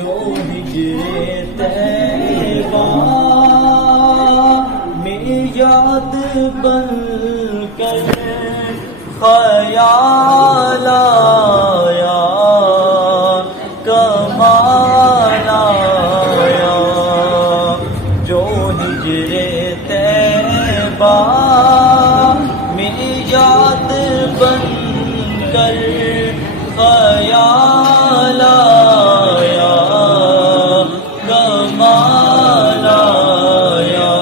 جو ہجر طیبہ میں یاد بن کر خیال آیا، کمال آیا، جو ہجر طیبہ میں یاد بن کر خیال آیا، کمال آیا،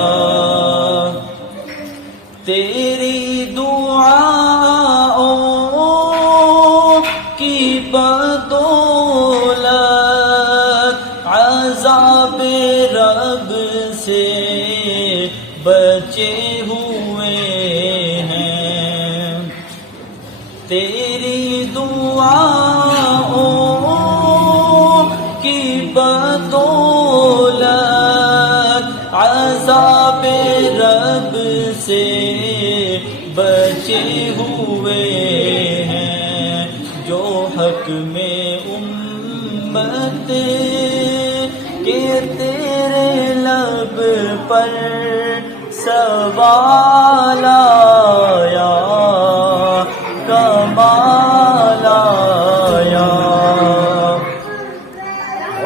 تیری دعاؤں کی بدولت عذاب رب سے بچے ہوئے ہیں، تیری دعاؤں کی بدولت عذاب رب سے بچے ہوئے ہیں، جو حق میں امت کے تیرے لب پر سوال آیا، کمال آیا،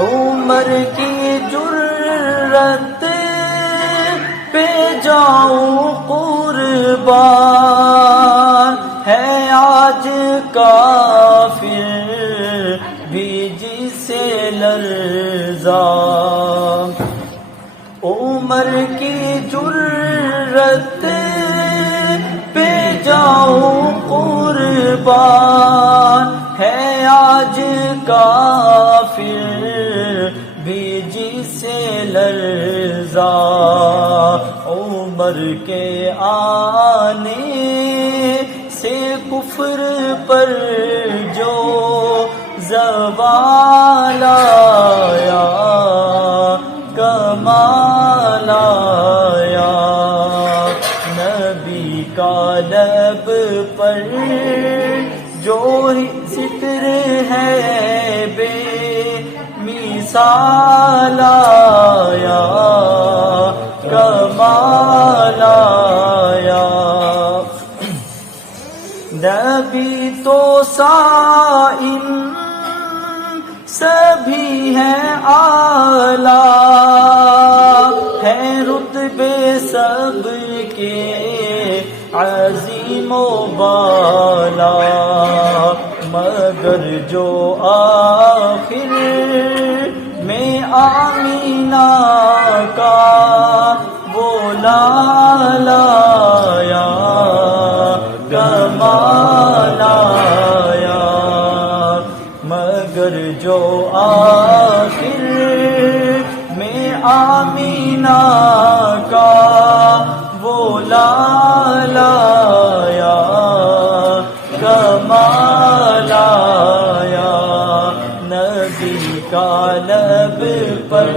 عمر کی جرت پہ جاؤں قربان، ہے آج کافر بھی جسے لرزا، عمر کی جرت پہ جاؤں قربان، ہے آج کافر بھی جسے لرزا، عمر کے آنے سے کفر پر جو زوال آیا، کمال آیا، نبی کا لب پر جو ذکر ہے بے مثال آیا، کمال آیا، نبی تو صائم سبھی ہے اعلیٰ، ہے رتبے سب کے عظیم و بالا، مگر جو آخر میں آمینہ کا وہ لال آیا، کمال آیا، مگر جو آخر میں آمینہ کا وہ لال آیا، کمال آیا، نبی کا لب پر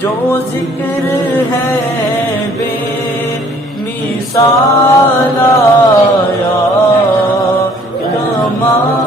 جو ذکر ہے بے مثال آیا، کمال